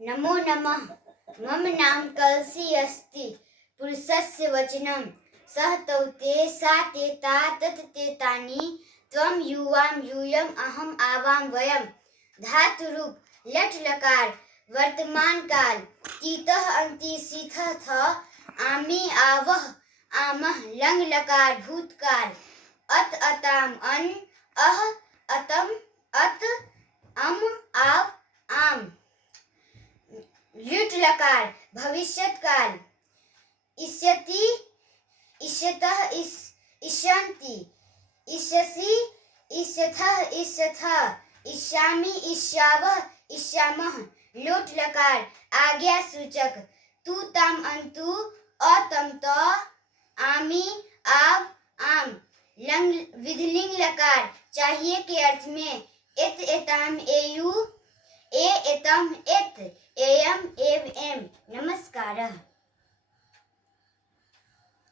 नमो नमः। मम नाम कलसी अस्ति। पुरुषस्य वचनं सह तौ ते सा ते ता तत् ते तानि त्वं युवां यूयम् अहम् आवां वयम्। धातुरूप लट लकार वर्तमान काल तीतः अंति सीथः थ आमी आवह आमः लंग लकार भूतकाल अत अताम अन अह अतम अत अम आव आम। लृट लकार भविष्यत काल इष्यति इष्यतः इष्यन्ति इष्यसि इष्यथः इष्यथः इष्यामि इष्यावः इष्यामः। लोट लकार आज्ञा सूचक तू तम अंतु अतम त आमी आव आम। लंग विधिलिंग लकार चाहिए के अर्थ में एत एताम एयु ए एतम एत एयम एव एम। नमस्कारः।